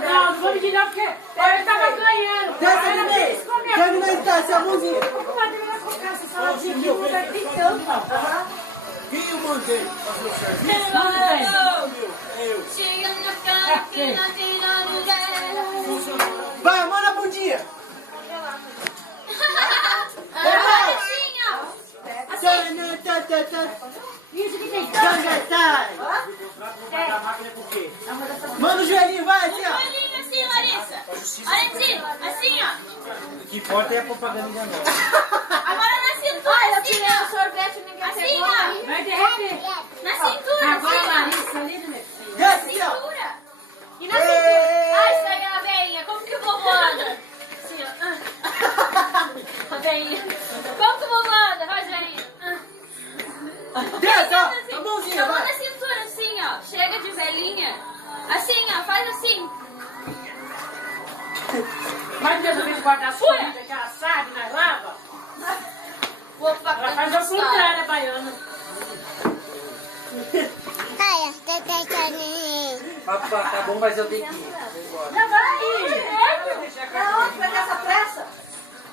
Não vou medir não, porque ele tava ganhando. Terminei, tá, essa mãozinha. Como é que ele vai colocar essa saladinha aqui? Não vai ter tanto, tá? Quem eu mandei fazer o serviço? Vai, manda a bundinha. Isso que tem Manda o joelhinho, vai, assim, ó. Olhinho assim, Larissa. Olha assim, ó. O que importa é a propaganda enganosa. Agora na cintura, Olha, eu assim, tirei o ó. sorvete e ninguém Assim, pegou. ó. Vai derreter. Na cintura, Agora a assim, Larissa ali, né? ó. Desce, assim, ó. Cintura. E na cintura. Ai, isso aí é a veinha. Como que o vovô anda? Assim, ó. A veinha. Como que o vovô anda? Faz veinha. Desce, ó. A mãozinha, Chamou na vai. cintura, assim, ó. Chega de velhinha. Assim, ó. Faz assim. Vai resolver guardar as comidas que ela sabe, nós lava? Vou pra Ela faz ao contrário, a baiana. Papá, tá bom, mas eu tenho que ir. Vou embora. Já vai! Não, vai ter essa pressa?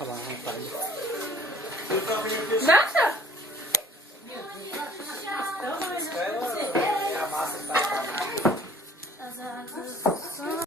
Olha lá, rapaz. Nossa,